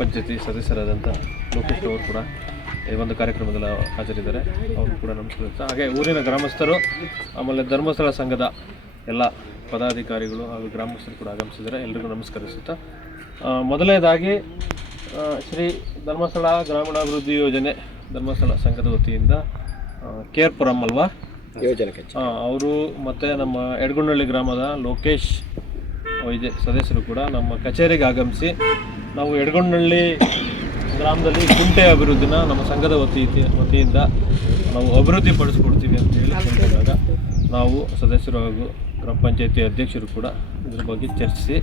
ಪಂಚಾಯತಿ ಸದಸ್ಯರಾದಂಥ ಲೋಕೇಶ್ ಅವರು ಕೂಡ ಈ ಒಂದು ಕಾರ್ಯಕ್ರಮದಲ್ಲಿ ಹಾಜರಿದ್ದಾರೆ. ಅವರು ಕೂಡ ನಮಸ್ಕರಿಸ್ತಾ ಹಾಗೆ ಊರಿನ ಗ್ರಾಮಸ್ಥರು ಆಮೇಲೆ ಧರ್ಮಸ್ಥಳ ಸಂಘದ ಎಲ್ಲ ಪದಾಧಿಕಾರಿಗಳು ಹಾಗೂ ಗ್ರಾಮಸ್ಥರು ಕೂಡ ಆಗಮಿಸಿದ್ದಾರೆ. ಎಲ್ರಿಗೂ ನಮಸ್ಕರಿಸುತ್ತಾ. ಮೊದಲನೇದಾಗಿ ಶ್ರೀ ಧರ್ಮಸ್ಥಳ ಗ್ರಾಮೀಣಾಭಿವೃದ್ಧಿ ಯೋಜನೆ ಧರ್ಮಸ್ಥಳ ಸಂಘದ ವತಿಯಿಂದ ಕೇರ್ ಪುರಂ ಅಲ್ವಾ? ಯೋಜನೆ ಅವರು ಮತ್ತು ನಮ್ಮ ಎಡಗುಂಡಳ್ಳಿ ಗ್ರಾಮದ ಲೋಕೇಶ್ ವೈದ್ಯ ಸದಸ್ಯರು ಕೂಡ ನಮ್ಮ ಕಚೇರಿಗೆ ಆಗಮಿಸಿ ನಾವು ಎಡಗೊಂಡಳ್ಳಿ ಗ್ರಾಮದಲ್ಲಿ ಕುಂಟೆ ಅಭಿವೃದ್ಧಿನ ನಮ್ಮ ಸಂಘದ ವತಿ ವತಿಯಿಂದ ನಾವು ಅಭಿವೃದ್ಧಿ ಪಡಿಸ್ಕೊಡ್ತೀವಿ ಅಂತ ಹೇಳಿ ಕೇಳಿದಾಗ ನಾವು ಸದಸ್ಯರು ಹಾಗೂ ಗ್ರಾಮ ಪಂಚಾಯತಿ ಅಧ್ಯಕ್ಷರು ಕೂಡ ಇದ್ರ ಬಗ್ಗೆ ಚರ್ಚಿಸಿ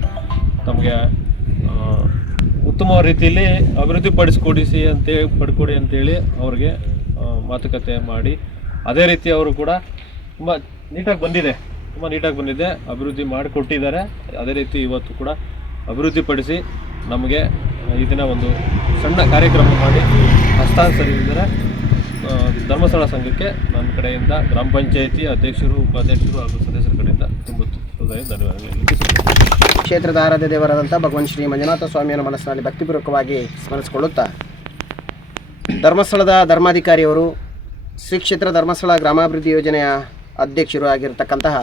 ತಮಗೆ ಉತ್ತಮ ರೀತಿಯಲ್ಲಿ ಅಭಿವೃದ್ಧಿ ಪಡಿಸ್ಕೊಡಿಸಿ ಅಂತೇಳಿ ಪಡ್ಕೊಡಿ ಅಂತೇಳಿ ಅವ್ರಿಗೆ ಮಾತುಕತೆ ಮಾಡಿ ಅದೇ ರೀತಿ ಅವರು ಕೂಡ ತುಂಬ ನೀಟಾಗಿ ಬಂದಿದೆ. ತುಂಬ ನೀಟಾಗಿ ಬಂದಿದೆ. ಅಭಿವೃದ್ಧಿ ಮಾಡಿಕೊಟ್ಟಿದ್ದಾರೆ. ಅದೇ ರೀತಿ ಇವತ್ತು ಕೂಡ ಅಭಿವೃದ್ಧಿಪಡಿಸಿ ನಮಗೆ ಇದನ್ನು ದಿನ ಒಂದು ಸಣ್ಣ ಕಾರ್ಯಕ್ರಮ ಮಾಡಿ ಹಸ್ತಾಂತರಿಸಿದ್ದಾರೆ. ಆ, ಧರ್ಮಸ್ಥಳ ಸಂಘಕ್ಕೆ ನನ್ನ ಕಡೆಯಿಂದ ಗ್ರಾಮ ಪಂಚಾಯಿತಿ ಅಧ್ಯಕ್ಷರು ಉಪಾಧ್ಯಕ್ಷರು ಹಾಗೂ ಸದಸ್ಯರ ಕಡೆಯಿಂದ ತುಂಬ ಹೃದಯ ಧನ್ಯವಾದಗಳು. ಕ್ಷೇತ್ರದ ಆರಾಧ್ಯ ದೇವರಾದಂಥ ಭಗವಾನ್ ಶ್ರೀ ಮಂಜುನಾಥ ಸ್ವಾಮಿಯನ್ನು ಮನಸ್ಸಿನಲ್ಲಿ ಭಕ್ತಿಪೂರ್ವಕವಾಗಿ ಸ್ಮರಿಸಿಕೊಳ್ಳುತ್ತಾ ಧರ್ಮಸ್ಥಳದ ಧರ್ಮಾಧಿಕಾರಿಯವರು ಶ್ರೀ ಕ್ಷೇತ್ರ ಧರ್ಮಸ್ಥಳ ಗ್ರಾಮಾಭಿವೃದ್ಧಿ ಯೋಜನೆಯ ಅಧ್ಯಕ್ಷರು ಆಗಿರತಕ್ಕಂತಹ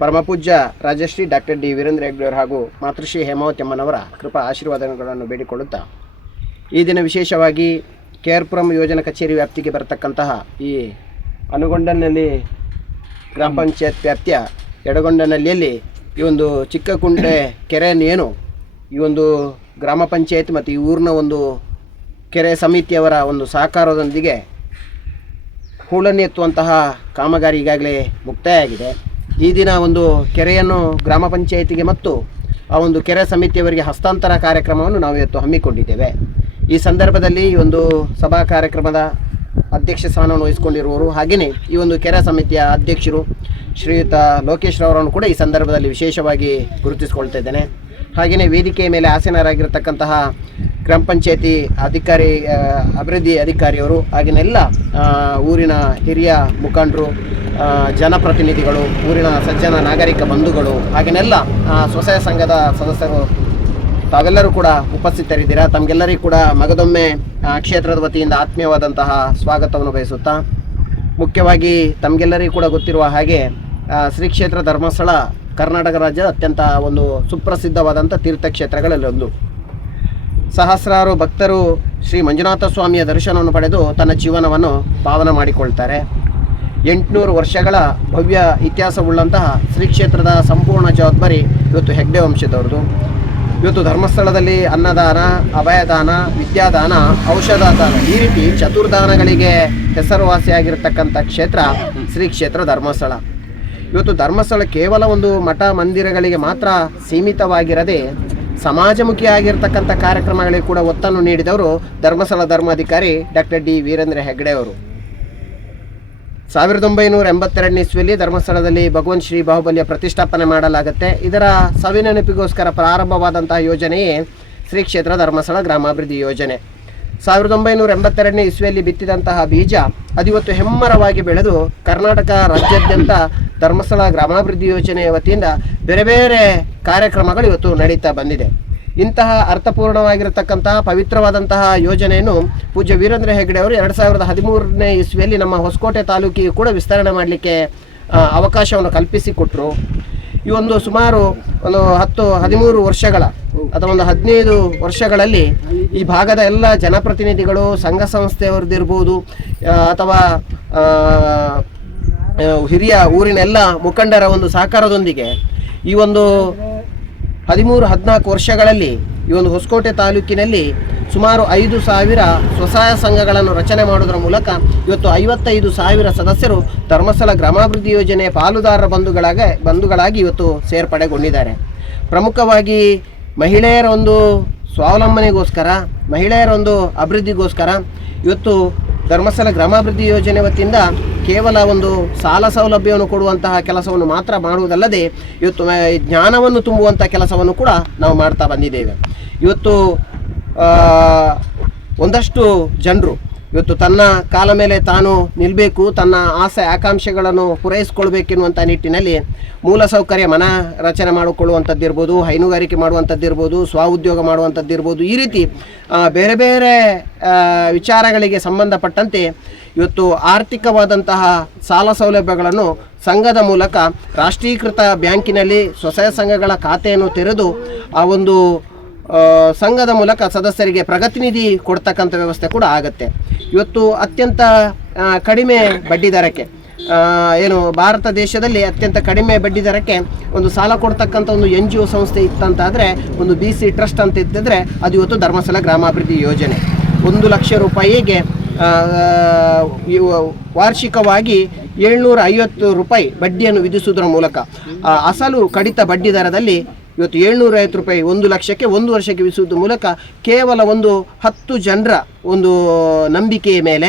ಪರಮಪೂಜ್ಯ ರಾಜಶ್ರೀ ಡಾಕ್ಟರ್ ಡಿ ವೀರೇಂದ್ರ ಹೆಗ್ಡೆಯವರು ಹಾಗೂ ಮಾತೃಶ್ರೀ ಹೇಮಾವತಿಯಮ್ಮನವರ ಕೃಪಾ ಆಶೀರ್ವಾದಗಳನ್ನು ಬೇಡಿಕೊಳ್ಳುತ್ತಾ ಈ ದಿನ ವಿಶೇಷವಾಗಿ ಕೆ ಆರ್ ಯೋಜನಾ ಕಚೇರಿ ವ್ಯಾಪ್ತಿಗೆ ಬರತಕ್ಕಂತಹ ಈ ಅನುಗೊಂಡನಲ್ಲಿ ಗ್ರಾಮ ಪಂಚಾಯತ್ ವ್ಯಾಪ್ತಿಯ ಎಡಗೊಂಡನಲ್ಲಿಯಲ್ಲಿ ಈ ಒಂದು ಚಿಕ್ಕಕುಂಟೆ ಕೆರೆಯನ್ನು ಏನು, ಈ ಒಂದು ಗ್ರಾಮ ಪಂಚಾಯತ್ ಮತ್ತು ಈ ಊರಿನ ಒಂದು ಕೆರೆ ಸಮಿತಿಯವರ ಒಂದು ಸಹಕಾರದೊಂದಿಗೆ ಹೂಳನ್ನು ಎತ್ತುವಂತಹ ಕಾಮಗಾರಿ ಈಗಾಗಲೇ ಮುಕ್ತಾಯ ಆಗಿದೆ ಈ ದಿನ ಒಂದು ಕೆರೆಯನ್ನು ಗ್ರಾಮ ಪಂಚಾಯಿತಿಗೆ ಮತ್ತು ಆ ಒಂದು ಕೆರೆ ಸಮಿತಿಯವರಿಗೆ ಹಸ್ತಾಂತರ ಕಾರ್ಯಕ್ರಮವನ್ನು ನಾವು ಇವತ್ತು ಹಮ್ಮಿಕೊಂಡಿದ್ದೇವೆ. ಈ ಸಂದರ್ಭದಲ್ಲಿ ಈ ಒಂದು ಸಭಾ ಕಾರ್ಯಕ್ರಮದ ಅಧ್ಯಕ್ಷ ಸ್ಥಾನವನ್ನು ವಹಿಸಿಕೊಂಡಿರುವವರು ಹಾಗೆಯೇ ಈ ಒಂದು ಕೆರೆ ಸಮಿತಿಯ ಅಧ್ಯಕ್ಷರು ಶ್ರೀಯುತ ಲೋಕೇಶ್ ರವರನ್ನು ಕೂಡ ಈ ಸಂದರ್ಭದಲ್ಲಿ ವಿಶೇಷವಾಗಿ ಗುರುತಿಸಿಕೊಳ್ತಾ ಇದ್ದೇನೆ. ಹಾಗೆಯೇ ವೇದಿಕೆಯ ಮೇಲೆ ಆಸೀನರಾಗಿರ್ತಕ್ಕಂತಹ ಗ್ರಾಮ ಪಂಚಾಯತಿ ಅಧಿಕಾರಿ ಅಭಿವೃದ್ಧಿ ಅಧಿಕಾರಿಯವರು ಹಾಗೆಲ್ಲ ಊರಿನ ಹಿರಿಯ ಮುಖಂಡರು ಜನಪ್ರತಿನಿಧಿಗಳು, ಊರಿನ ಸಜ್ಜನ ನಾಗರಿಕ ಬಂಧುಗಳು ಹಾಗೆಲ್ಲ ಸ್ವಸಹಾಯ ಸಂಘದ ಸದಸ್ಯರು, ತಾವೆಲ್ಲರೂ ಕೂಡ ಉಪಸ್ಥಿತರಿದ್ದೀರಾ? ತಮಗೆಲ್ಲರಿಗೂ ಕೂಡ ಮಗದೊಮ್ಮೆ ಕ್ಷೇತ್ರದ ವತಿಯಿಂದ ಆತ್ಮೀಯವಾದಂತಹ ಸ್ವಾಗತವನ್ನು ಬಯಸುತ್ತಾ, ಮುಖ್ಯವಾಗಿ ತಮಗೆಲ್ಲರಿಗೂ ಕೂಡ ಗೊತ್ತಿರುವ ಹಾಗೆ ಶ್ರೀ ಕ್ಷೇತ್ರ ಧರ್ಮಸ್ಥಳ ಕರ್ನಾಟಕ ರಾಜ್ಯದ ಅತ್ಯಂತ ಒಂದು ಸುಪ್ರಸಿದ್ಧವಾದಂಥ ತೀರ್ಥಕ್ಷೇತ್ರಗಳಲ್ಲಿ ಒಂದು. ಸಹಸ್ರಾರು ಭಕ್ತರು ಶ್ರೀ ಮಂಜುನಾಥ ಸ್ವಾಮಿಯ ದರ್ಶನವನ್ನು ಪಡೆದು ತನ್ನ ಜೀವನವನ್ನು ಪಾವನ ಮಾಡಿಕೊಳ್ತಾರೆ. ಎಂಟುನೂರು ವರ್ಷಗಳ ಭವ್ಯ ಇತಿಹಾಸವುಳ್ಳಂತಹ ಶ್ರೀ ಕ್ಷೇತ್ರದ ಸಂಪೂರ್ಣ ಜವಾಬ್ದಾರಿ ಇವತ್ತು ಹೆಗ್ಡೆ ವಂಶದವ್ರದ್ದು ಇವತ್ತು ಧರ್ಮಸ್ಥಳದಲ್ಲಿ ಅನ್ನದಾನ, ಅಭಯದಾನ, ವಿದ್ಯಾದಾನ ಔಷಧ ದಾನ ಈ ರೀತಿ ಚತುರ್ದಾನಗಳಿಗೆ ಹೆಸರುವಾಸಿಯಾಗಿರ್ತಕ್ಕಂಥ ಕ್ಷೇತ್ರ ಶ್ರೀ ಕ್ಷೇತ್ರ ಧರ್ಮಸ್ಥಳ. ಇವತ್ತು ಧರ್ಮಸ್ಥಳ ಕೇವಲ ಒಂದು ಮಠ ಮಂದಿರಗಳಿಗೆ ಮಾತ್ರ ಸೀಮಿತವಾಗಿರದೆ ಸಮಾಜಮುಖಿಯಾಗಿರ್ತಕ್ಕಂಥ ಕಾರ್ಯಕ್ರಮಗಳಿಗೆ ಕೂಡ ಒತ್ತನ್ನು ನೀಡಿದವರು ಧರ್ಮಸ್ಥಳ ಧರ್ಮಾಧಿಕಾರಿ ಡಾಕ್ಟರ್ ಡಿ ವೀರೇಂದ್ರ ಹೆಗ್ಡೆ ಅವರು. ಸಾವಿರದ ಒಂಬೈನೂರ ಎಂಬತ್ತೆರಡನೇ ಇಸ್ವಿಯಲ್ಲಿ ಧರ್ಮಸ್ಥಳದಲ್ಲಿ ಭಗವಂತ ಶ್ರೀ ಬಾಹುಬಲಿಯ ಪ್ರತಿಷ್ಠಾಪನೆ ಮಾಡಲಾಗುತ್ತೆ. ಇದರ ಸವಿನೆನಪಿಗೋಸ್ಕರ ಪ್ರಾರಂಭವಾದಂತಹ ಯೋಜನೆಯೇ ಶ್ರೀ ಕ್ಷೇತ್ರ ಧರ್ಮಸ್ಥಳ ಗ್ರಾಮಾಭಿವೃದ್ಧಿ ಯೋಜನೆ. ಸಾವಿರದ ಒಂಬೈನೂರ ಎಂಬತ್ತೆರಡನೇ ಇಸ್ವಿಯಲ್ಲಿ ಬಿತ್ತಿದಂತಹ ಬೀಜ ಅದಿವತ್ತು ಹೆಮ್ಮರವಾಗಿ ಬೆಳೆದು ಕರ್ನಾಟಕ ರಾಜ್ಯಾದ್ಯಂತ ಧರ್ಮಸ್ಥಳ ಗ್ರಾಮಾಭಿವೃದ್ಧಿ ಯೋಜನೆಯ ವತಿಯಿಂದ ಬೇರೆ ಬೇರೆ ಕಾರ್ಯಕ್ರಮಗಳು ಇವತ್ತು ನಡೀತಾ ಬಂದಿದೆ. ಇಂತಹ ಅರ್ಥಪೂರ್ಣವಾಗಿರತಕ್ಕಂತಹ ಪವಿತ್ರವಾದಂತಹ ಯೋಜನೆಯನ್ನು ಪೂಜ್ಯ ವೀರೇಂದ್ರ ಹೆಗ್ಡೆ ಅವರು ಎರಡು ಸಾವಿರದ ಹದಿಮೂರನೇ ಇಸ್ವಿಯಲ್ಲಿ ನಮ್ಮ ಹೊಸಕೋಟೆ ತಾಲೂಕಿಗೆ ಕೂಡ ವಿಸ್ತರಣೆ ಮಾಡಲಿಕ್ಕೆ ಅವಕಾಶವನ್ನು ಕಲ್ಪಿಸಿಕೊಟ್ರು. ಈ ಒಂದು ಸುಮಾರು ಒಂದು ಹತ್ತು, ಹದಿಮೂರು ವರ್ಷಗಳ ಅಥವಾ ಒಂದು ಹದಿನೈದು ವರ್ಷಗಳಲ್ಲಿ ಈ ಭಾಗದ ಎಲ್ಲ ಜನಪ್ರತಿನಿಧಿಗಳು, ಸಂಘ ಸಂಸ್ಥೆಯವ್ರದ್ದಿರ್ಬೋದು ಅಥವಾ ಹಿರಿಯ ಊರಿನ ಎಲ್ಲ ಮುಖಂಡರ ಒಂದು ಸಹಕಾರದೊಂದಿಗೆ ಈ ಒಂದು ಹದಿಮೂರು, ಹದಿನಾಲ್ಕು ವರ್ಷಗಳಲ್ಲಿ ಈ ಒಂದು ಹೊಸಕೋಟೆ ತಾಲೂಕಿನಲ್ಲಿ ಸುಮಾರು ಐದು ಸಾವಿರ ಸ್ವಸಹಾಯ ಸಂಘಗಳನ್ನು ರಚನೆ ಮಾಡುವುದರ ಮೂಲಕ ಇವತ್ತು ಐವತ್ತೈದು ಸಾವಿರ ಸದಸ್ಯರು ಧರ್ಮಸ್ಥಳ ಗ್ರಾಮಾಭಿವೃದ್ಧಿ ಯೋಜನೆ ಪಾಲುದಾರರ ಬಂಧುಗಳಾಗ ಬಂಧುಗಳಾಗಿ ಇವತ್ತು ಸೇರ್ಪಡೆಗೊಂಡಿದ್ದಾರೆ. ಪ್ರಮುಖವಾಗಿ ಮಹಿಳೆಯರ ಒಂದು ಸ್ವಾವಲಂಬನೆಗೋಸ್ಕರ ಮಹಿಳೆಯರ ಒಂದು ಅಭಿವೃದ್ಧಿಗೋಸ್ಕರ ಇವತ್ತು ಧರ್ಮಸ್ಥಳ ಗ್ರಾಮಾಭಿವೃದ್ಧಿ ಯೋಜನೆ ವತಿಯಿಂದ ಕೇವಲ ಒಂದು ಸಾಲ ಸೌಲಭ್ಯವನ್ನು ಕೊಡುವಂತಹ ಕೆಲಸವನ್ನು ಮಾತ್ರ ಮಾಡುವುದಲ್ಲದೆ ಇವತ್ತು ಜ್ಞಾನವನ್ನು ತುಂಬುವಂಥ ಕೆಲಸವನ್ನು ಕೂಡ ನಾವು ಮಾಡ್ತಾ ಬಂದಿದ್ದೇವೆ. ಇವತ್ತು ಒಂದಷ್ಟು ಜನರು ಇವತ್ತು ತನ್ನ ಕಾಲ ಮೇಲೆ ತಾನು ನಿಲ್ಲಬೇಕು ತನ್ನ ಆಸೆ, ಆಕಾಂಕ್ಷೆಗಳನ್ನು ಪೂರೈಸಿಕೊಳ್ಬೇಕೆನ್ನುವಂಥ ನಿಟ್ಟಿನಲ್ಲಿ ಮೂಲಸೌಕರ್ಯ ಮನ ರಚನೆ ಮಾಡಿಕೊಳ್ಳುವಂಥದ್ದಿರ್ಬೋದು, ಹೈನುಗಾರಿಕೆ ಮಾಡುವಂಥದ್ದಿರ್ಬೋದು, ಸ್ವಉದ್ಯೋಗ ಮಾಡುವಂಥದ್ದಿರ್ಬೋದು, ಈ ರೀತಿ ಬೇರೆ ಬೇರೆ ವಿಚಾರಗಳಿಗೆ ಸಂಬಂಧಪಟ್ಟಂತೆ ಇವತ್ತು ಆರ್ಥಿಕವಾದಂತಹ ಸಾಲ ಸೌಲಭ್ಯಗಳನ್ನು ಸಂಘದ ಮೂಲಕ ರಾಷ್ಟ್ರೀಕೃತ ಬ್ಯಾಂಕಿನಲ್ಲಿ ಸ್ವಸಹಾಯ ಸಂಘಗಳ ಖಾತೆಯನ್ನು ತೆರೆದು ಆ ಒಂದು ಸಂಘದ ಮೂಲಕ ಸದಸ್ಯರಿಗೆ ಪ್ರಗತಿ ನಿಧಿ ಕೊಡ್ತಕ್ಕಂಥ ವ್ಯವಸ್ಥೆ ಕೂಡ ಆಗುತ್ತೆ. ಇವತ್ತು ಅತ್ಯಂತ ಕಡಿಮೆ ಬಡ್ಡಿ ದರಕ್ಕೆ ಏನು, ಭಾರತ ದೇಶದಲ್ಲಿ ಅತ್ಯಂತ ಕಡಿಮೆ ಬಡ್ಡಿ ದರಕ್ಕೆ ಒಂದು ಸಾಲ ಕೊಡ್ತಕ್ಕಂಥ ಒಂದು ಎನ್ ಜಿ ಒ ಸಂಸ್ಥೆ ಇತ್ತಂತಾದರೆ, ಒಂದು ಬಿ ಸಿ ಟ್ರಸ್ಟ್ ಅಂತ ಇದ್ದಿದ್ರೆ ಅದು ಇವತ್ತು ಧರ್ಮಸ್ಥಳ ಗ್ರಾಮಾಭಿವೃದ್ಧಿ ಯೋಜನೆ. ಒಂದು ಲಕ್ಷ ರೂಪಾಯಿಗೆ ವಾರ್ಷಿಕವಾಗಿ ಏಳ್ನೂರ ಐವತ್ತು ರೂಪಾಯಿ ಬಡ್ಡಿಯನ್ನು ವಿಧಿಸುವುದರ ಮೂಲಕ ಅಸಲು ಕಡಿತ ಬಡ್ಡಿ ದರದಲ್ಲಿ ಇವತ್ತು ಏಳ್ನೂರ ಐವತ್ತು ರೂಪಾಯಿ ಒಂದು ಲಕ್ಷಕ್ಕೆ ಒಂದು ವರ್ಷಕ್ಕೆ ವಿಧಿಸುವುದರ ಮೂಲಕ ಕೇವಲ ಒಂದು ಹತ್ತು ಜನರ ಒಂದು ನಂಬಿಕೆಯ ಮೇಲೆ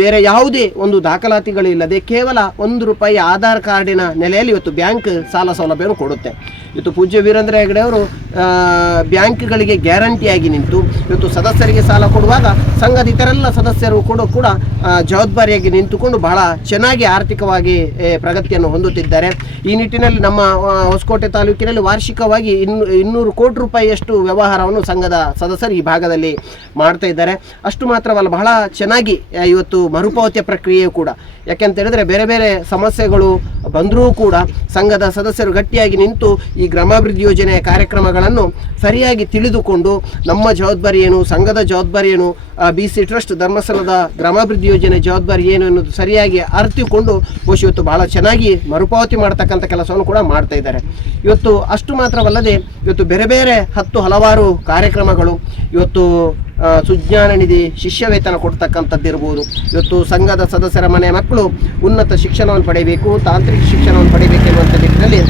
ಬೇರೆ ಯಾವುದೇ ಒಂದು ದಾಖಲಾತಿಗಳಿಲ್ಲದೆ ಕೇವಲ ಒಂದು ರೂಪಾಯಿ ಆಧಾರ್ ಕಾರ್ಡಿನ ನೆಲೆಯಲ್ಲಿ ಇವತ್ತು ಬ್ಯಾಂಕ್ ಸಾಲ ಸೌಲಭ್ಯವನ್ನು ಕೊಡುತ್ತೆ. ಇವತ್ತು ಪೂಜ್ಯ ವೀರೇಂದ್ರ ಹೆಗಡೆ ಅವರು ಬ್ಯಾಂಕ್ಗಳಿಗೆ ಗ್ಯಾರಂಟಿಯಾಗಿ ನಿಂತು ಇವತ್ತು ಸದಸ್ಯರಿಗೆ ಸಾಲ ಕೊಡುವಾಗ ಸಂಘದ ಇತರೆಲ್ಲ ಸದಸ್ಯರು ಕೂಡ ಕೂಡ ಜವಾಬ್ದಾರಿಯಾಗಿ ನಿಂತುಕೊಂಡು ಬಹಳ ಚೆನ್ನಾಗಿ ಆರ್ಥಿಕವಾಗಿ ಪ್ರಗತಿಯನ್ನು ಹೊಂದುತ್ತಿದ್ದಾರೆ. ಈ ನಿಟ್ಟಿನಲ್ಲಿ ನಮ್ಮ ಹೊಸಕೋಟೆ ತಾಲೂಕಿನಲ್ಲಿ ವಾರ್ಷಿಕವಾಗಿ ಇನ್ನು, ಇನ್ನೂರು ಕೋಟಿ ರೂಪಾಯಿಯಷ್ಟು ವ್ಯವಹಾರವನ್ನು ಸಂಘದ ಸದಸ್ಯರು ಈ ಭಾಗದಲ್ಲಿ ಮಾಡ್ತಾ ಇದ್ದಾರೆ. ಅಷ್ಟು ಮಾತ್ರವಲ್ಲ, ಬಹಳ ಚೆನ್ನಾಗಿ ಇವತ್ತು ಮರುಪಾವತಿಯ ಪ್ರಕ್ರಿಯೆಯು ಕೂಡ. ಯಾಕೆಂತ ಹೇಳಿದ್ರೆ ಬೇರೆ ಬೇರೆ ಸಮಸ್ಯೆಗಳು ಬಂದರೂ ಕೂಡ ಸಂಘದ ಸದಸ್ಯರು ಗಟ್ಟಿಯಾಗಿ ನಿಂತು ಈ ಗ್ರಾಮಾಭಿವೃದ್ಧಿ ಯೋಜನೆಯ ಕಾರ್ಯಕ್ರಮಗಳನ್ನು ಸರಿಯಾಗಿ ತಿಳಿದುಕೊಂಡು ನಮ್ಮ ಜವಾಬ್ದಾರಿ ಏನು, ಸಂಘದ ಜವಾಬ್ದಾರಿ ಏನು ಬಿ ಸಿ ಟ್ರಸ್ಟ್ ಧರ್ಮಸ್ಥಳದ ಗ್ರಾಮಾಭಿವೃದ್ಧಿ ಯೋಜನೆ ಜವಾಬ್ದಾರಿ ಏನು ಅನ್ನೋದು ಸರಿಯಾಗಿ ಅರಿತುಕೊಂಡು ಬಹುಶಃ ಇವತ್ತು ಬಹಳ ಚೆನ್ನಾಗಿ ಮರುಪಾವತಿ ಮಾಡ್ತಕ್ಕಂಥ ಕೆಲಸವನ್ನು ಕೂಡ ಮಾಡ್ತಾ ಇದ್ದಾರೆ. ಇವತ್ತು ಅಷ್ಟು ಮಾತ್ರವಲ್ಲದೆ ಇವತ್ತು ಬೇರೆ ಬೇರೆ ಹತ್ತು ಹಲವಾರು ಕಾರ್ಯಕ್ರಮಗಳು, ಇವತ್ತು ಸುಜ್ಞಾನ ನಿಧಿ ಶಿಷ್ಯ ವೇತನ ಕೊಡ್ತಕ್ಕಂಥದ್ದಿರ್ಬೋದು. ಇವತ್ತು ಸಂಘದ ಸದಸ್ಯರ ಮನೆ ಮಕ್ಕಳು ಉನ್ನತ ಶಿಕ್ಷಣವನ್ನು ಪಡೆಯಬೇಕು, ತಾಂತ್ರಿಕ ಶಿಕ್ಷಣವನ್ನು ಪಡೆಯಬೇಕು ಎನ್ನುವಂಥ ನಿಟ್ಟಿನಲ್ಲಿ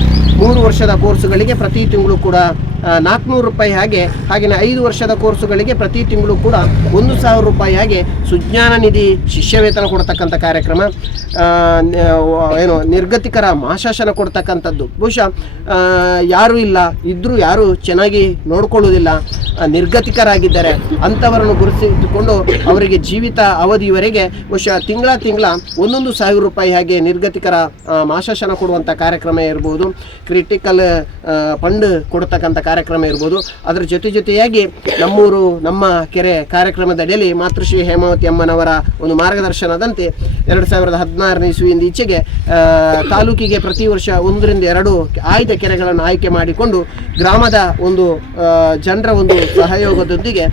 ಮೂರು ವರ್ಷದ ಕೋರ್ಸುಗಳಿಗೆ ಪ್ರತಿ ತಿಂಗಳು ಕೂಡ ನಾಲ್ಕುನೂರು ರೂಪಾಯಿ ಹಾಗೆ ಹಾಗೆಯೇ ಐದು ವರ್ಷದ ಕೋರ್ಸುಗಳಿಗೆ ಪ್ರತಿ ತಿಂಗಳು ಕೂಡ ಒಂದು ಸಾವಿರ ರೂಪಾಯಿ ಹಾಗೆ ಸುಜ್ಞಾನ ನಿಧಿ ಶಿಷ್ಯ ವೇತನ ಕೊಡ್ತಕ್ಕಂಥ ಕಾರ್ಯಕ್ರಮ ಏನು, ನಿರ್ಗತಿಕರ ಮಾಶಾಸನ ಕೊಡ್ತಕ್ಕಂಥದ್ದು. ಬಹುಶಃ ಯಾರೂ ಇಲ್ಲ ಇದ್ದರೂ ಯಾರೂ ಚೆನ್ನಾಗಿ ನೋಡ್ಕೊಳ್ಳೋದಿಲ್ಲ ನಿರ್ಗತಿಕರಾಗಿದ್ದಾರೆ ಅಂಥವರನ್ನು ಗುರುತಿಸಿಕೊಂಡು ಅವರಿಗೆ ಜೀವಿತ ಅವಧಿಯವರೆಗೆ ಬಹುಶಃ ತಿಂಗಳ ತಿಂಗಳ ಒಂದೊಂದು ಸಾವಿರ ರೂಪಾಯಿ ಹಾಗೆ ನಿರ್ಗತಿಕರ ಮಾಶಾಸನ ಕೊಡುವಂಥ ಕಾರ್ಯಕ್ರಮ ಇರ್ಬೋದು. ಕ್ರಿಟಿಕಲ್ ಫಂಡ್ ಕೊಡ್ತಕ್ಕಂಥ ಕಾರ್ಯಕ್ರಮ ಇರ್ಬೋದು. ಅದರ ಜೊತೆ ಜೊತೆಯಾಗಿ ನಮ್ಮೂರು, ನಮ್ಮ ಕೆರೆ ಕಾರ್ಯಕ್ರಮದಡಿಯಲ್ಲಿ ಮಾತೃಶ್ರೀ ಹೇಮಾವತಿ ಅಮ್ಮನವರ ಒಂದು ಮಾರ್ಗದರ್ಶನದಂತೆ ಎರಡು ಸಾವಿರದ ಹದಿನಾರನೇ ಇಸ್ವಿಯಿಂದ ಈಚೆಗೆ ತಾಲೂಕಿಗೆ ಪ್ರತಿ ವರ್ಷ ಒಂದರಿಂದ ಎರಡು ಆಯ್ದ ಕೆರೆಗಳನ್ನು ಆಯ್ಕೆ ಮಾಡಿಕೊಂಡು ಗ್ರಾಮದ ಒಂದು ಜನರ ಒಂದು ಸಹಯೋಗದೊಂದಿಗೆ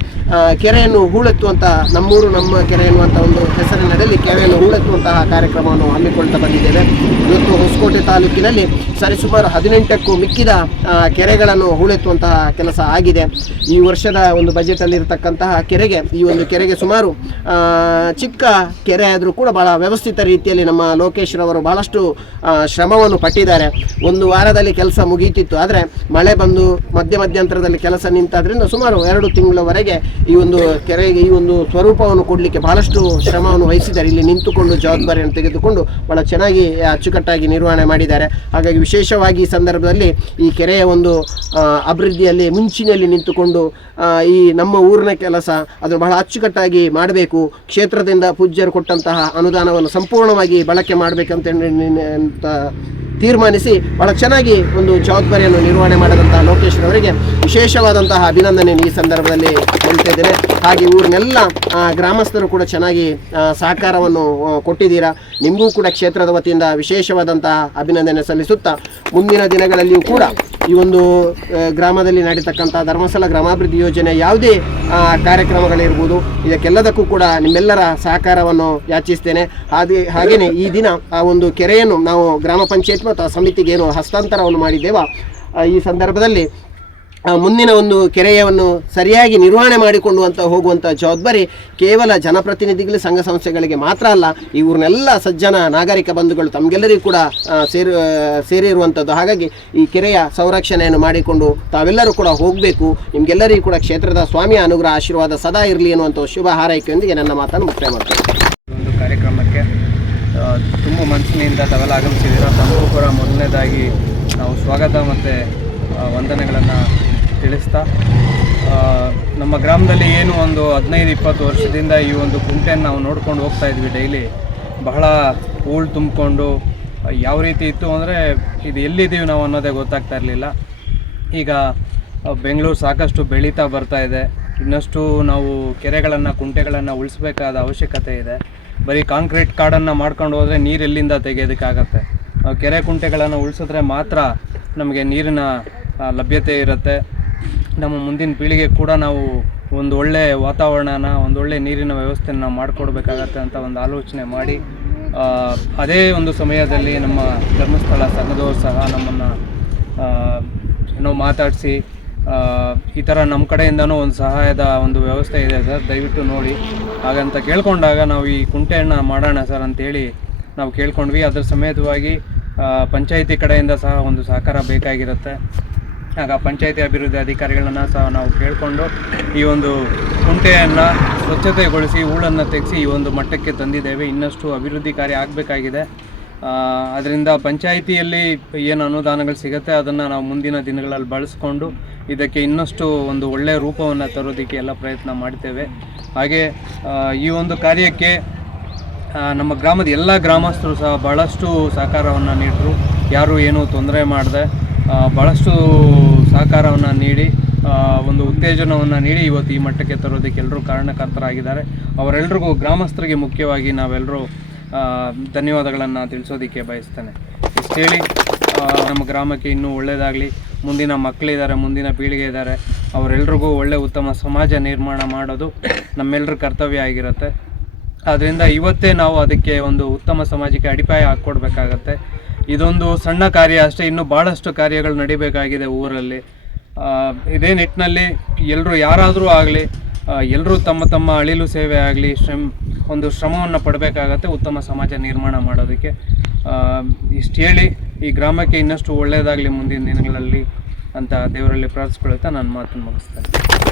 ಕೆರೆಯನ್ನು ಹೂಳೆತ್ತುವಂಥ ನಮ್ಮೂರು, ನಮ್ಮ ಕೆರೆ ಎನ್ನುವಂಥ ಒಂದು ಹೆಸರಿನಡಿಯಲ್ಲಿ ಕೆರೆಯನ್ನು ಹೂಳೆತ್ತುವಂತಹ ಕಾರ್ಯಕ್ರಮವನ್ನು ಹಮ್ಮಿಕೊಳ್ತಾ ಬಂದಿದ್ದೇವೆ. ಇವತ್ತು ಹೊಸಕೋಟೆ ತಾಲೂಕಿನಲ್ಲಿ ಸರಿಸುಮಾರು ಹದಿನೆಂಟಕ್ಕೂ ಮಿಕ್ಕಿದ ಕೆರೆಗಳನ್ನು ಕೆರೆಗಳನ್ನು ಹೂಳೆತ್ತುವಂತಹ ಕೆಲಸ ಆಗಿದೆ. ಈ ವರ್ಷದ ಒಂದು ಬಜೆಟಲ್ಲಿ ಇರತಕ್ಕಂತಹ ಕೆರೆಗೆ ಈ ಒಂದು ಕೆರೆಗೆ ಸುಮಾರು ಚಿಕ್ಕ ಕೆರೆ ಆದರೂ ಕೂಡ ಬಹಳ ವ್ಯವಸ್ಥಿತ ರೀತಿಯಲ್ಲಿ ನಮ್ಮ ಲೋಕೇಶ್ ರವರು ಬಹಳಷ್ಟು ಆ, ಶ್ರಮವನ್ನು ಪಟ್ಟಿದ್ದಾರೆ. ಒಂದು ವಾರದಲ್ಲಿ ಕೆಲಸ ಮುಗಿಯುತ್ತಿತ್ತು ಆದರೆ ಮಳೆ ಬಂದು ಮಧ್ಯ ಮಧ್ಯಂತರದಲ್ಲಿ ಕೆಲಸ ನಿಂತಾದ್ರಿಂದ ಸುಮಾರು ಎರಡು ತಿಂಗಳವರೆಗೆ ಈ ಒಂದು ಕೆರೆಗೆ ಈ ಒಂದು ಸ್ವರೂಪವನ್ನು ಕೊಡಲಿಕ್ಕೆ ಬಹಳಷ್ಟು ಶ್ರಮವನ್ನು ವಹಿಸಿದ್ದಾರೆ. ಇಲ್ಲಿ ನಿಂತುಕೊಂಡು ಜವಾಬ್ದಾರಿಯನ್ನು ತೆಗೆದುಕೊಂಡು ಬಹಳ ಚೆನ್ನಾಗಿ ಅಚ್ಚುಕಟ್ಟಾಗಿ ನಿರ್ವಹಣೆ ಮಾಡಿದ್ದಾರೆ. ಹಾಗಾಗಿ ವಿಶೇಷವಾಗಿ ಈ ಸಂದರ್ಭದಲ್ಲಿ ಈ ಕೆರೆಯ ಒಂದು ಅಭಿವೃದ್ಧಿಯಲ್ಲಿ ಮುಂಚಿನಲ್ಲಿ ನಿಂತುಕೊಂಡು ಈ ನಮ್ಮ ಊರಿನ ಕೆಲಸ ಅದನ್ನು ಬಹಳ ಅಚ್ಚುಕಟ್ಟಾಗಿ ಮಾಡಬೇಕು. ಕ್ಷೇತ್ರದಿಂದ ಪೂಜ್ಯರು ಕೊಟ್ಟಂತಹ ಅನುದಾನವನ್ನು ಸಂಪೂರ್ಣವಾಗಿ ಬಳಕೆ ಮಾಡಬೇಕಂತ ತೀರ್ಮಾನಿಸಿ ಬಹಳ ಚೆನ್ನಾಗಿ ಒಂದು ಜವಾಬ್ದಾರಿಯನ್ನು ನಿರ್ವಹಣೆ ಮಾಡಿದಂತಹ ಲೋಕೇಶ್ ಅವರಿಗೆ ವಿಶೇಷವಾದಂತಹ ಅಭಿನಂದನೆ ಈ ಸಂದರ್ಭದಲ್ಲಿ ಹೇಳ್ತಾ ಇದ್ದೇನೆ. ಹಾಗೆ ಊರಿನೆಲ್ಲ ಗ್ರಾಮಸ್ಥರು ಕೂಡ ಚೆನ್ನಾಗಿ ಸಹಕಾರವನ್ನು ಕೊಟ್ಟಿದ್ದೀರಾ. ನಿಮಗೂ ಕೂಡ ಕ್ಷೇತ್ರದ ವತಿಯಿಂದ ವಿಶೇಷವಾದಂತಹ ಅಭಿನಂದನೆ ಸಲ್ಲಿಸುತ್ತಾ ಮುಂದಿನ ದಿನಗಳಲ್ಲಿಯೂ ಕೂಡ ಈ ಒಂದು ಗ್ರಾಮದಲ್ಲಿ ನಡೀತಕ್ಕಂಥ ಧರ್ಮಸ್ಥಳ ಗ್ರಾಮಾಭಿವೃದ್ಧಿ ಯೋಜನೆ ಯಾವುದೇ ಕಾರ್ಯಕ್ರಮಗಳಿರ್ಬೋದು, ಇದಕ್ಕೆಲ್ಲದಕ್ಕೂ ಕೂಡ ನಿಮ್ಮೆಲ್ಲರ ಸಹಕಾರವನ್ನು ಯಾಚಿಸ್ತೇನೆ. ಹಾಗೆ ಹಾಗೆಯೇ ಈ ದಿನ ಆ ಒಂದು ಕೆರೆಯನ್ನು ನಾವು ಗ್ರಾಮ ಪಂಚಾಯತ್ ಆ ಸಮಿತಿಗೆ ಏನು ಹಸ್ತಾಂತರವನ್ನು ಮಾಡಿದ್ದೇವ. ಈ ಸಂದರ್ಭದಲ್ಲಿ ಮುಂದಿನ ಒಂದು ಕೆರೆಯವನ್ನು ಸರಿಯಾಗಿ ನಿರ್ವಹಣೆ ಮಾಡಿಕೊಂಡು ಅಂತ ಹೋಗುವಂಥ ಜವಾಬ್ದಾರಿ ಕೇವಲ ಜನಪ್ರತಿನಿಧಿಗಳು, ಸಂಘ ಸಂಸ್ಥೆಗಳಿಗೆ ಮಾತ್ರ ಅಲ್ಲ ಇವ್ರನ್ನೆಲ್ಲ ಸಜ್ಜನ ನಾಗರಿಕ ಬಂಧುಗಳು ತಮಗೆಲ್ಲರಿಗೂ ಕೂಡ ಸೇರಿ ಸೇರಿರುವಂಥದ್ದು ಹಾಗಾಗಿ ಈ ಕೆರೆಯ ಸಂರಕ್ಷಣೆಯನ್ನು ಮಾಡಿಕೊಂಡು ತಾವೆಲ್ಲರೂ ಕೂಡ ಹೋಗಬೇಕು. ನಿಮಗೆಲ್ಲರಿಗೂ ಕೂಡ ಕ್ಷೇತ್ರದ ಸ್ವಾಮಿಯ ಅನುಗ್ರಹ ಆಶೀರ್ವಾದ ಸದಾ ಇರಲಿ ಅನ್ನುವಂಥ ಶುಭ ಹಾರೈಕೆಯೊಂದಿಗೆ ನನ್ನ ಮಾತನ್ನು ಮುಕ್ತಾಯ ಮಾಡ್ತೇನೆ ಒಂದು ಕಾರ್ಯಕ್ರಮಕ್ಕೆ ಆ, ತುಂಬ ಮನಸ್ಸಿನಿಂದ ತಾವೆಲ್ಲ ಆಗಮಿಸಿದ್ದೀರ ತಮಗೂ ಕೂಡ ಮೊದಲನೇದಾಗಿ ನಾವು ಸ್ವಾಗತ ಮತ್ತು ವಂದನೆಗಳನ್ನು ತಿಳಿಸ್ತಾ ನಮ್ಮ ಗ್ರಾಮದಲ್ಲಿ ಏನು ಒಂದು ಹದಿನೈದು, ಇಪ್ಪತ್ತು ವರ್ಷದಿಂದ ಈ ಒಂದು ಕುಂಟೆಯನ್ನು ನಾವು ನೋಡ್ಕೊಂಡು ಹೋಗ್ತಾ ಇದ್ವಿ ಡೈಲಿ. ಬಹಳ ಹೂಳು ತುಂಬಿಕೊಂಡು, ಯಾವ ರೀತಿ ಇತ್ತು ಅಂದರೆ, ಇದು ಎಲ್ಲಿದ್ದೀವಿ ನಾವು ಅನ್ನೋದೇ ಗೊತ್ತಾಗ್ತಾ ಇರಲಿಲ್ಲ. ಈಗ ಬೆಂಗಳೂರು ಸಾಕಷ್ಟು ಬೆಳೀತಾ ಬರ್ತಾ ಇದೆ. ಇನ್ನಷ್ಟು ನಾವು ಕೆರೆಗಳನ್ನು, ಕುಂಟೆಗಳನ್ನು ಉಳಿಸ್ಬೇಕಾದ ಅವಶ್ಯಕತೆ ಇದೆ. ಬರೀ ಕಾಂಕ್ರೀಟ್ ಕಾಡನ್ನು ಮಾಡ್ಕೊಂಡು ಹೋದರೆ ನೀರು ಎಲ್ಲಿಂದ ತೆಗೆಯೋದಕ್ಕಾಗತ್ತೆ? ಕೆರೆ ಕುಂಟೆಗಳನ್ನು ಉಳಿಸಿದ್ರೆ ಮಾತ್ರ ನಮಗೆ ನೀರಿನ ಲಭ್ಯತೆ ಇರುತ್ತೆ. ನಮ್ಮ ಮುಂದಿನ ಪೀಳಿಗೆ ಕೂಡ ನಾವು ಒಂದು ಒಳ್ಳೆ ವಾತಾವರಣನ, ಒಂದು ಒಳ್ಳೆ ನೀರಿನ ವ್ಯವಸ್ಥೆಯನ್ನು ಮಾಡಿಕೊಡ್ಬೇಕಾಗತ್ತೆ ಅಂತ ಒಂದು ಆಲೋಚನೆ ಮಾಡಿ ಅದೇ ಒಂದು ಸಮಯದಲ್ಲಿ ನಮ್ಮ ಧರ್ಮಸ್ಥಳ ಸಂಘದವರು ಸಹ ನಮ್ಮನ್ನು ಏನೋ ಮಾತಾಡಿಸಿ ಈ ಥರ ನಮ್ಮ ಕಡೆಯಿಂದನೂ ಒಂದು ಸಹಾಯದ ಒಂದು ವ್ಯವಸ್ಥೆ ಇದೆ ಸರ್, ದಯವಿಟ್ಟು ನೋಡಿ. ಹಾಗಂತ ಕೇಳ್ಕೊಂಡಾಗ ನಾವು ಈ ಕುಂಟೆಯನ್ನು ಮಾಡೋಣ ಸರ್ ಅಂತೇಳಿ ನಾವು ಕೇಳ್ಕೊಂಡ್ವಿ. ಅದ್ರ ಸಮೇತವಾಗಿ ಪಂಚಾಯಿತಿ ಕಡೆಯಿಂದ ಸಹ ಒಂದು ಸಹಕಾರ ಬೇಕಾಗಿರುತ್ತೆ. ಆಗ ಪಂಚಾಯಿತಿ ಅಭಿವೃದ್ಧಿ ಅಧಿಕಾರಿಗಳನ್ನ ಸಹ ನಾವು ಕೇಳಿಕೊಂಡು ಈ ಒಂದು ಕುಂಟೆಯನ್ನು ಸ್ವಚ್ಛತೆಗೊಳಿಸಿ ಹೂಳನ್ನು ತೆಗೆಸಿ ಈ ಒಂದು ಮಟ್ಟಕ್ಕೆ ತಂದಿದ್ದೇವೆ. ಇನ್ನಷ್ಟು ಅಭಿವೃದ್ಧಿ ಕಾರ್ಯ ಆಗಬೇಕಾಗಿದೆ. ಅದರಿಂದ ಪಂಚಾಯಿತಿಯಲ್ಲಿ ಏನು ಅನುದಾನಗಳು ಸಿಗುತ್ತೆ, ಅದನ್ನು ನಾವು ಮುಂದಿನ ದಿನಗಳಲ್ಲಿ ಬಳಸ್ಕೊಂಡು ಇದಕ್ಕೆ ಇನ್ನಷ್ಟು ಒಂದು ಒಳ್ಳೆಯ ರೂಪವನ್ನು ತರೋದಕ್ಕೆ ಎಲ್ಲ ಪ್ರಯತ್ನ ಮಾಡ್ತೇವೆ. ಹಾಗೆ ಈ ಒಂದು ಕಾರ್ಯಕ್ಕೆ ನಮ್ಮ ಗ್ರಾಮದ ಎಲ್ಲ ಗ್ರಾಮಸ್ಥರು ಸಹ ಭಾಳಷ್ಟು ಸಹಕಾರವನ್ನು ನೀಡಿದ್ರು ಯಾರೂ ಏನೂ ತೊಂದರೆ ಮಾಡದೆ ಭಾಳಷ್ಟು ಸಹಕಾರವನ್ನು ನೀಡಿ ಒಂದು ಉತ್ತೇಜನವನ್ನು ನೀಡಿ ಇವತ್ತು ಈ ಮಟ್ಟಕ್ಕೆ ತರೋದಕ್ಕೆ ಎಲ್ಲರೂ ಕಾರಣಕರ್ತರಾಗಿದ್ದಾರೆ. ಅವರೆಲ್ಲರಿಗೂ ಗ್ರಾಮಸ್ಥರಿಗೆ ಮುಖ್ಯವಾಗಿ ನಾವೆಲ್ಲರೂ ಧನ್ಯವಾದಗಳನ್ನು ತಿಳಿಸೋದಕ್ಕೆ ಬಯಸ್ತೇನೆ. ಇಷ್ಟು ನಮ್ಮ ಗ್ರಾಮಕ್ಕೆ ಇನ್ನೂ ಒಳ್ಳೆಯದಾಗಲಿ ಮುಂದಿನ ಮಕ್ಕಳಿದ್ದಾರೆ ಮುಂದಿನ ಪೀಳಿಗೆ ಇದ್ದಾರೆ ಅವರೆಲ್ರಿಗೂ ಒಳ್ಳೆ ಉತ್ತಮ ಸಮಾಜ ನಿರ್ಮಾಣ ಮಾಡೋದು ನಮ್ಮೆಲ್ಲರ ಕರ್ತವ್ಯ ಆಗಿರುತ್ತೆ. ಆದ್ದರಿಂದ ಇವತ್ತೇ ನಾವು ಅದಕ್ಕೆ ಒಂದು ಉತ್ತಮ ಸಮಾಜಕ್ಕೆ ಅಡಿಪಾಯ ಹಾಕ್ಕೊಡ್ಬೇಕಾಗತ್ತೆ. ಇದೊಂದು ಸಣ್ಣ ಕಾರ್ಯ ಅಷ್ಟೇ, ಇನ್ನೂ ಭಾಳಷ್ಟು ಕಾರ್ಯಗಳು ನಡಿಬೇಕಾಗಿದೆ ಊರಲ್ಲಿ. ಇದೇ ನಿಟ್ಟಿನಲ್ಲಿ ಎಲ್ಲರೂ ಯಾರಾದರೂ ಆಗಲಿ ಎಲ್ಲರೂ ತಮ್ಮ ತಮ್ಮ ಅಳಿಲು ಸೇವೆ ಆಗಲಿ, ಶ್ರಮ್, ಒಂದು ಶ್ರಮವನ್ನು ಪಡಬೇಕಾಗತ್ತೆ ಉತ್ತಮ ಸಮಾಜ ನಿರ್ಮಾಣ ಮಾಡೋದಕ್ಕೆ. ಇಷ್ಟು ಹೇಳಿ, ಈ ಗ್ರಾಮಕ್ಕೆ ಇನ್ನಷ್ಟು ಒಳ್ಳೆಯದಾಗಲಿ ಮುಂದಿನ ದಿನಗಳಲ್ಲಿ ಅಂತ ದೇವರಲ್ಲಿ ಪ್ರಾರ್ಥಿಸ್ಕೊಳ್ತಾ ನಾನು ಮಾತನ್ನು ಮುಗಿಸ್ತೇನೆ